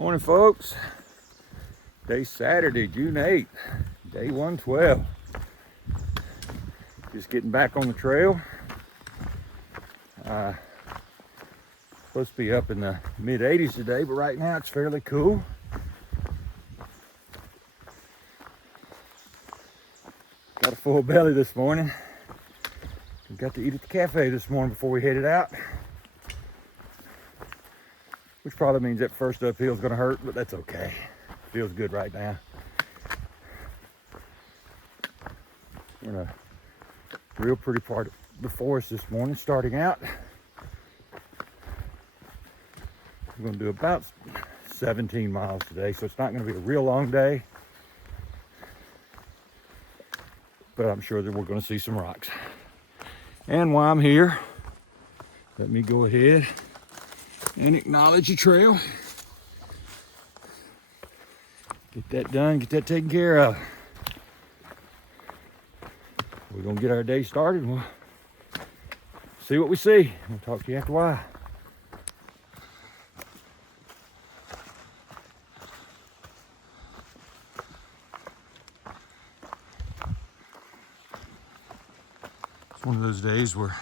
Morning, folks. Day Saturday, June 8th, day 112. Just getting back on the trail. Supposed to be up in the mid 80s today, but right now it's fairly cool. Got a full belly this morning. We got to eat at the cafe this morning before we headed out. Which probably means that first uphill is going to hurt, but that's okay. Feels good right now. We're in a real pretty part of the forest this morning, starting out. We're going to do about 17 miles today, so it's not going to be a real long day. But I'm sure that we're going to see some rocks. And while I'm here, let me go ahead and acknowledge the trail. Get that done, get that taken care of. We're gonna get our day started. We'll see what we see. We'll talk to you after a while. It's one of those days where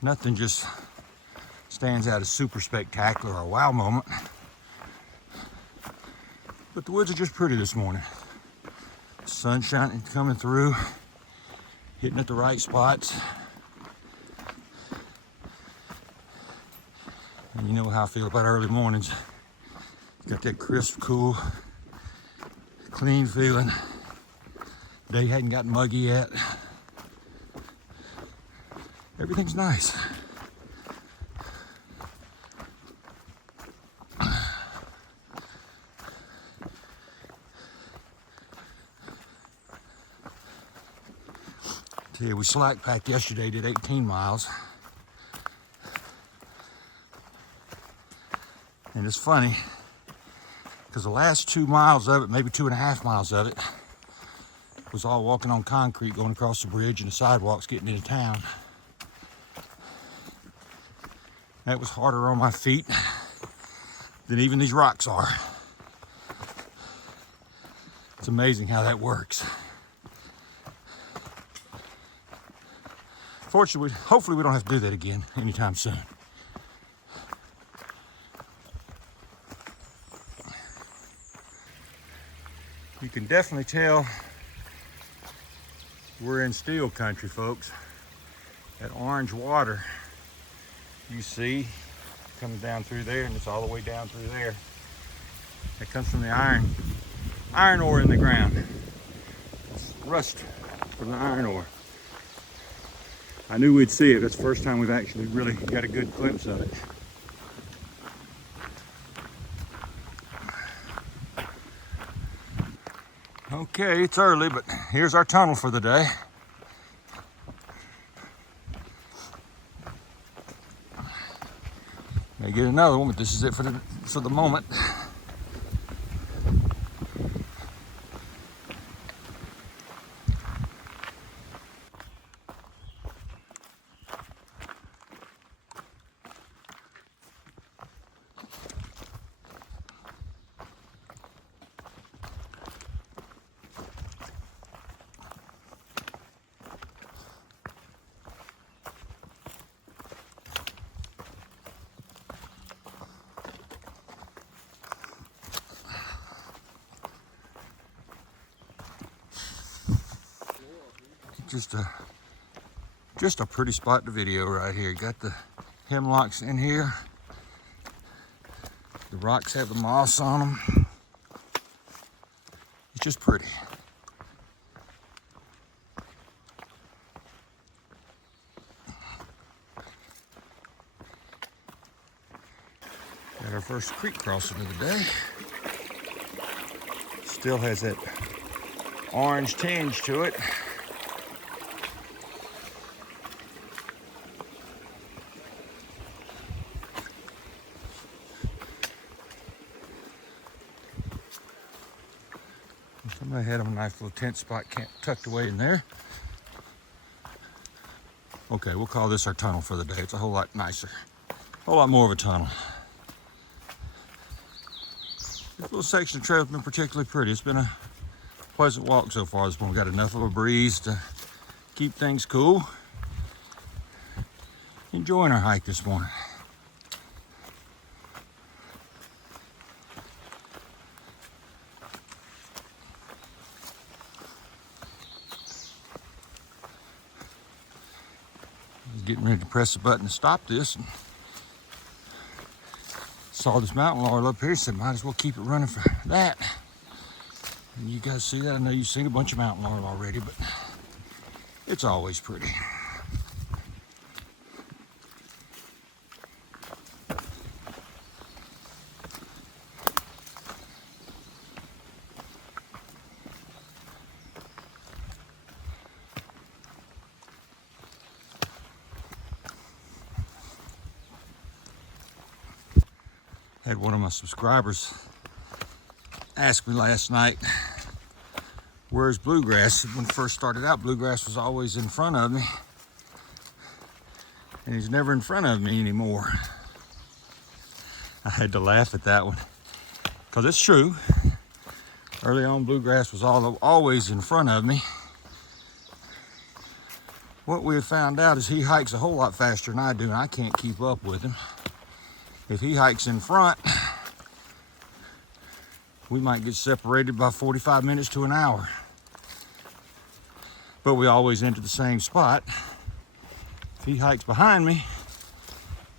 nothing just stands out as super spectacular or a wow moment. But the woods are just pretty this morning. Sun shining, coming through, hitting at the right spots. And you know how I feel about early mornings. Got that crisp, cool, clean feeling. Day hadn't gotten muggy yet. Everything's nice. Tell you, we slack packed yesterday, did 18 miles. And it's funny, because the last 2 miles of it, maybe 2.5 miles of it, was all walking on concrete, going across the bridge and the sidewalks, getting into town. That was harder on my feet than even these rocks are. It's amazing how that works. Fortunately, hopefully we don't have to do that again anytime soon. You can definitely tell we're in steel country, folks. That orange water you see coming down through there, and it's all the way down through there. That comes from the iron ore in the ground. It's rust from the iron ore. I knew we'd see it. That's the first time we've actually really got a good glimpse of it. Okay, it's early, but here's our tunnel for the day. May get another one, but this is it for the moment. Just a pretty spot to video right here. Got the hemlocks in here. The rocks have the moss on them. It's just pretty. Got our first creek crossing of the day. Still has that orange tinge to it. Somebody had a nice little tent spot tucked away in there. Okay, we'll call this our tunnel for the day. It's a whole lot nicer. A whole lot more of a tunnel. This little section of trail has been particularly pretty. It's been a pleasant walk so far this morning. Got enough of a breeze to keep things cool. Enjoying our hike this morning. Getting ready to press the button to stop this. And saw this mountain laurel up here, said might as well keep it running for that. And you guys see that? I know you've seen a bunch of mountain laurel already, but it's always pretty. Had one of my subscribers ask me last night, where's bluegrass? When it first started out, bluegrass was always in front of me, and he's never in front of me anymore. I had to laugh at that one, because it's true. Early on, bluegrass was always in front of me. What we have found out is he hikes a whole lot faster than I do, and I can't keep up with him. If he hikes in front, we might get separated by 45 minutes to an hour. But we always enter the same spot. If he hikes behind me,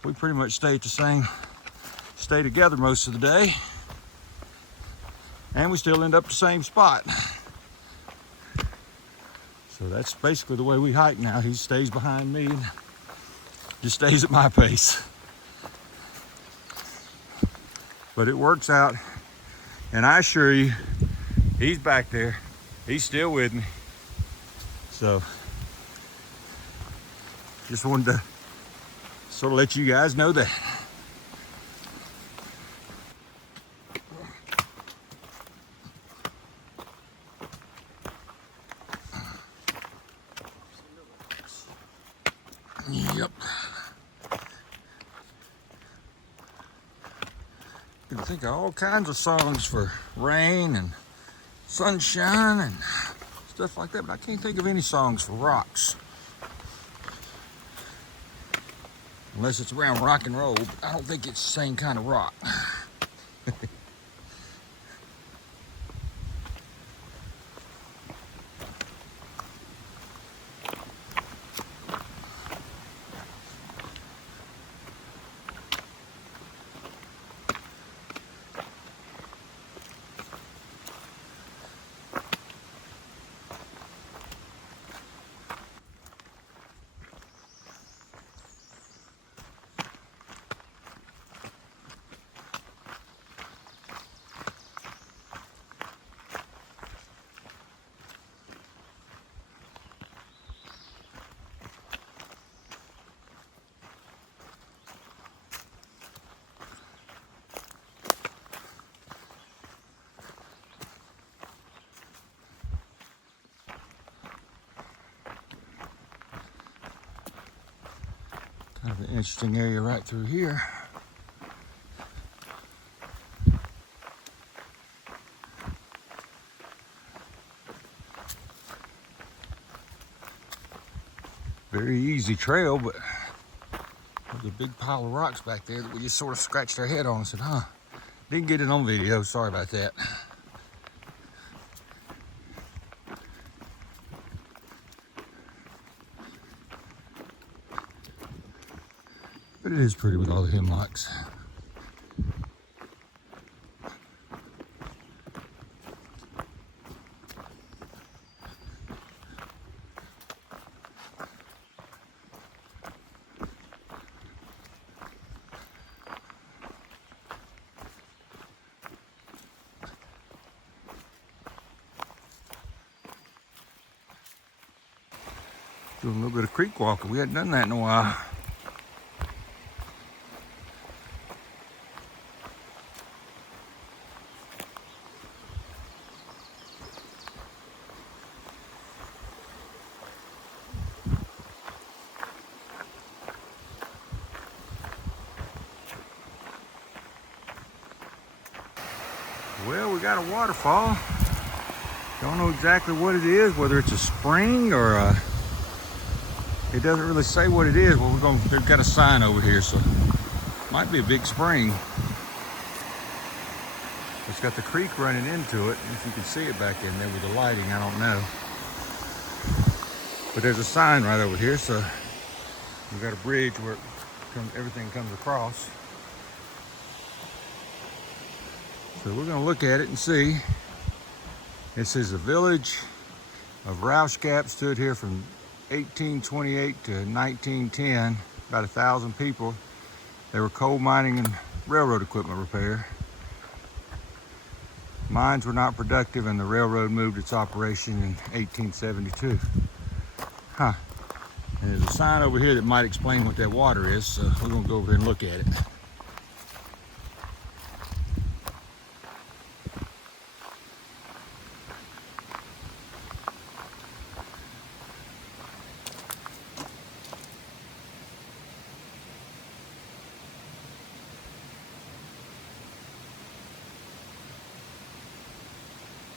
we pretty much stay together most of the day. And we still end up the same spot. So that's basically the way we hike now. He stays behind me and just stays at my pace. But it works out, and I assure you, he's back there. He's still with me. So, just wanted to sort of let you guys know that. Yep. You can think of all kinds of songs for rain and sunshine and stuff like that, but I can't think of any songs for rocks. Unless it's around rock and roll, but I don't think it's the same kind of rock. Kind of an interesting area right through here. Very easy trail, but there's a big pile of rocks back there that we just sort of scratched our head on and said, didn't get it on video, sorry about that. But it is pretty with all the hemlocks. Doing a little bit of creek walking. We hadn't done that in a while. Well, we got a waterfall. Don't know exactly what it is, whether it's a spring or it doesn't really say what it is. Well, they've got a sign over here, so it might be a big spring. It's got the creek running into it. If you can see it back in there with the lighting, I don't know. But there's a sign right over here, so we've got a bridge where everything comes across. So we're going to look at it and see. It says the village of Rauschgap stood here from 1828 to 1910, about 1,000 people. They were coal mining and railroad equipment repair. Mines were not productive and the railroad moved its operation in 1872. Huh. And there's a sign over here that might explain what that water is, so we're gonna go over here and look at it.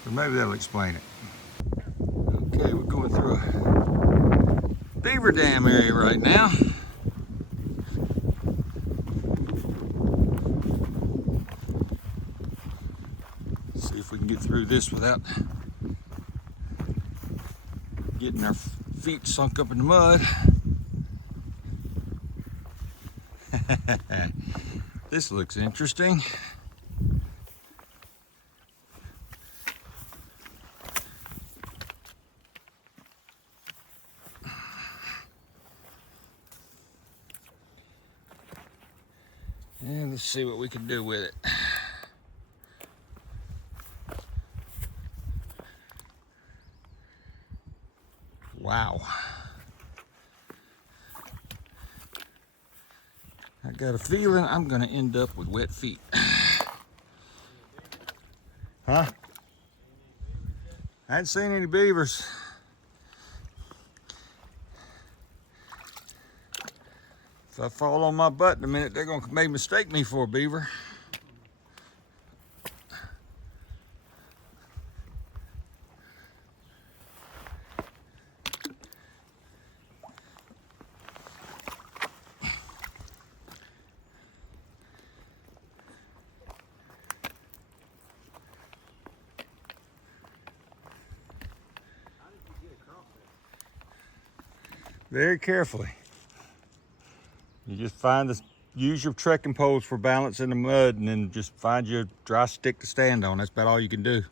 So maybe that'll explain it. Okay, we're going through a beaver dam area right now. See if we can get through this without getting our feet sunk up in the mud. This looks interesting. And let's see what we can do with it. Wow. I got a feeling I'm gonna end up with wet feet. Huh? I hadn't seen any beavers. If I fall on my butt in a minute, they're gonna maybe mistake me for a beaver. Very carefully. You just use your trekking poles for balance in the mud, and then just find your dry stick to stand on. That's about all you can do.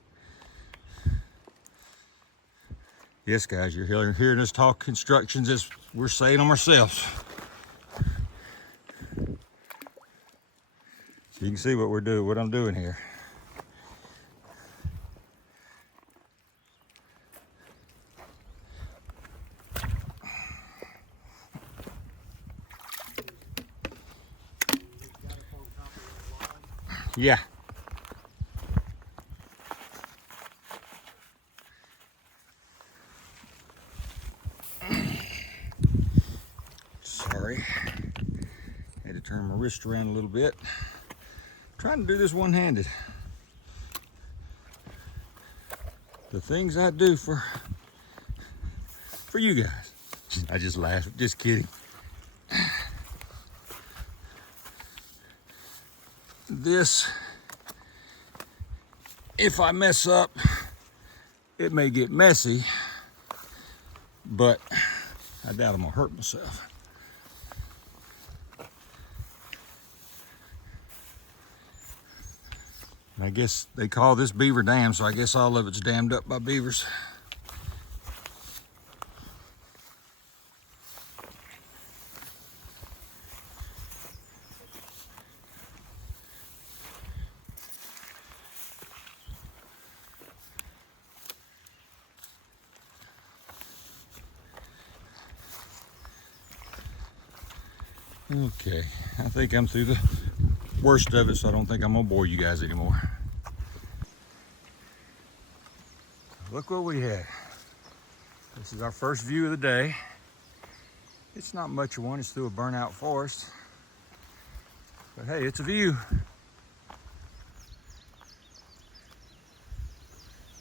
Yes, guys, you're hearing us talk instructions as we're saying them ourselves. So you can see what what I'm doing here. Yeah. Sorry. Had to turn my wrist around a little bit. Trying to do this one-handed. The things I do for you guys. I just laughed, just kidding. This, if I mess up, it may get messy, but I doubt I'm gonna hurt myself. I guess they call this beaver dam, so I guess all of it's dammed up by beavers. Okay, I think I'm through the worst of it, so I don't think I'm gonna bore you guys anymore. Look what we had. This is our first view of the day. It's not much of one, it's through a burnt-out forest. But hey, it's a view.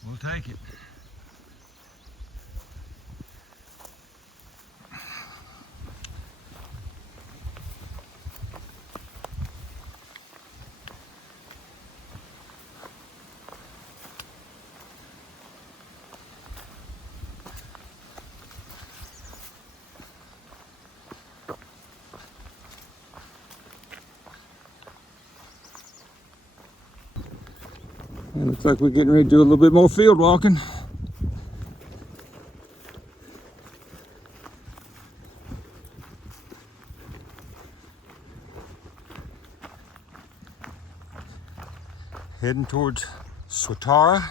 We'll take it. It looks like we're getting ready to do a little bit more field walking. Heading towards Swatara.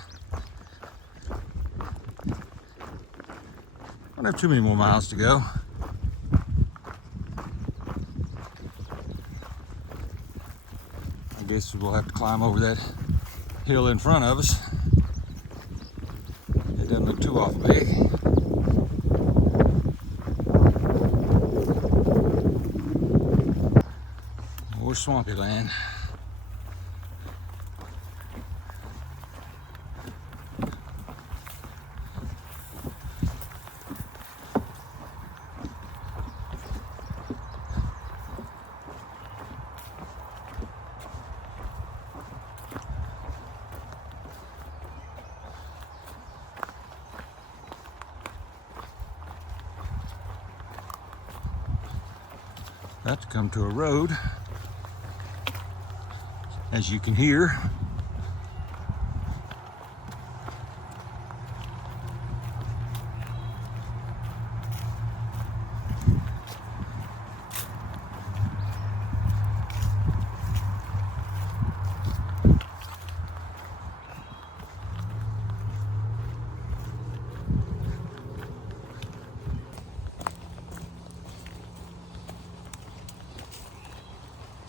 Don't have too many more miles to go. I guess we'll have to climb over that hill in front of us. It doesn't look too awful big. More swampy land. About to come to a road, as you can hear.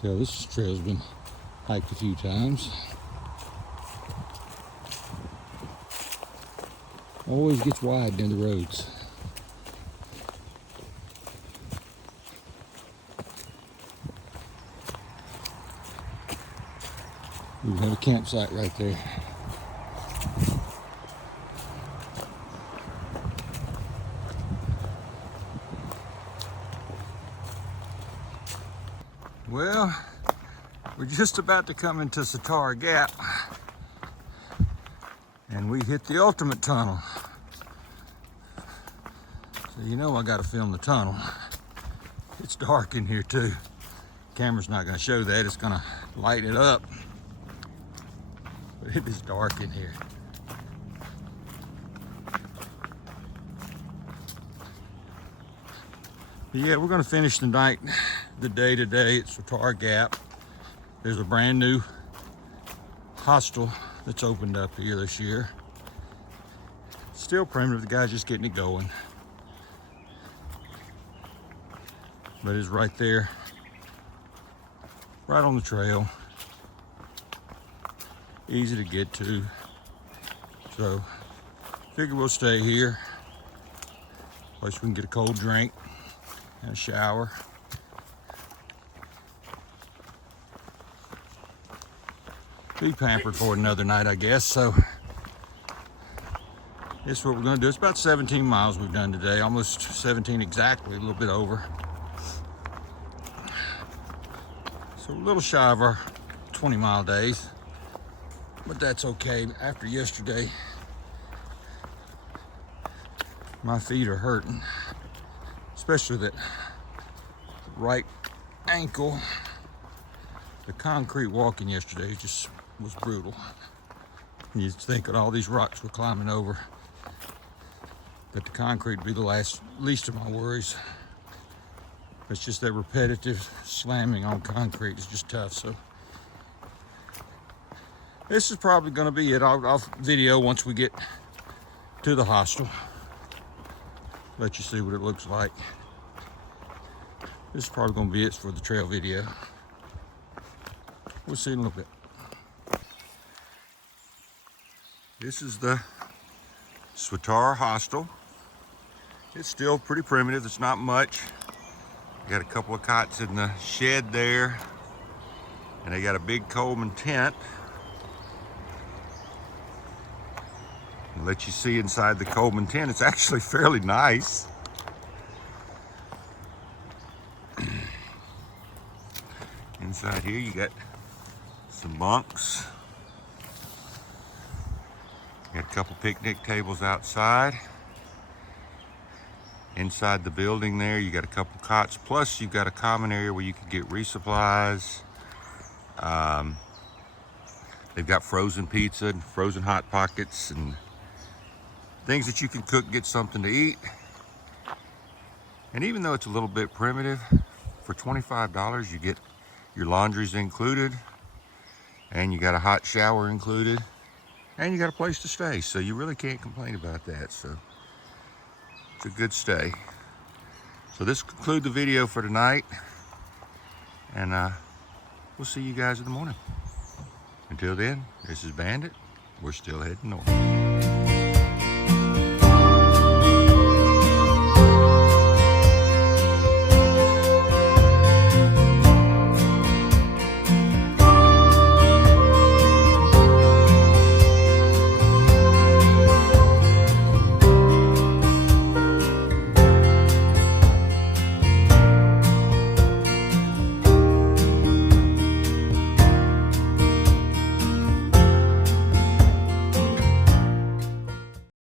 So this trail's been hiked a few times. Always gets wide near the roads. We have a campsite right there. Well, we're just about to come into Swatara Gap, and we hit the ultimate tunnel. So you know I got to film the tunnel. It's dark in here too. Camera's not going to show that. It's going to light it up, but it is dark in here. But yeah, we're going to finish the day today at Swatara Gap. There's a brand new hostel that's opened up here this year. Still primitive, the guy's just getting it going. But it's right there, right on the trail. Easy to get to. So, figure we'll stay here. Place we can get a cold drink and a shower. Be pampered for another night, I guess. So this is what we're going to do. It's about 17 miles we've done today, almost 17 exactly, a little bit over. So a little shy of our 20-mile days, but that's okay. After yesterday, my feet are hurting, especially that right ankle. The concrete walking yesterday just was brutal. You'd think that all these rocks we're climbing over, that the concrete would be the least of my worries. It's just that repetitive slamming on concrete is just tough. So this is probably going to be it. I'll video once we get to the hostel. Let you see what it looks like. This is probably going to be it for the trail video. We'll see in a little bit. This is the Swatara hostel. It's still pretty primitive. It's not much. Got a couple of cots in the shed there, and they got a big Coleman tent. let you see inside the Coleman tent. It's actually fairly nice. Inside here you got some bunks. You got a couple picnic tables outside. Inside the building there you got a couple cots, plus you've got a common area where you can get resupplies. They've got frozen pizza and frozen hot pockets and things that you can cook, get something to eat. And even though it's a little bit primitive, for $25 you get your laundries included, and you got a hot shower included, and you got a place to stay. So you really can't complain about that. So it's a good stay. So this concludes the video for tonight, and we'll see you guys in the morning. Until then, this is Bandit. We're still heading north.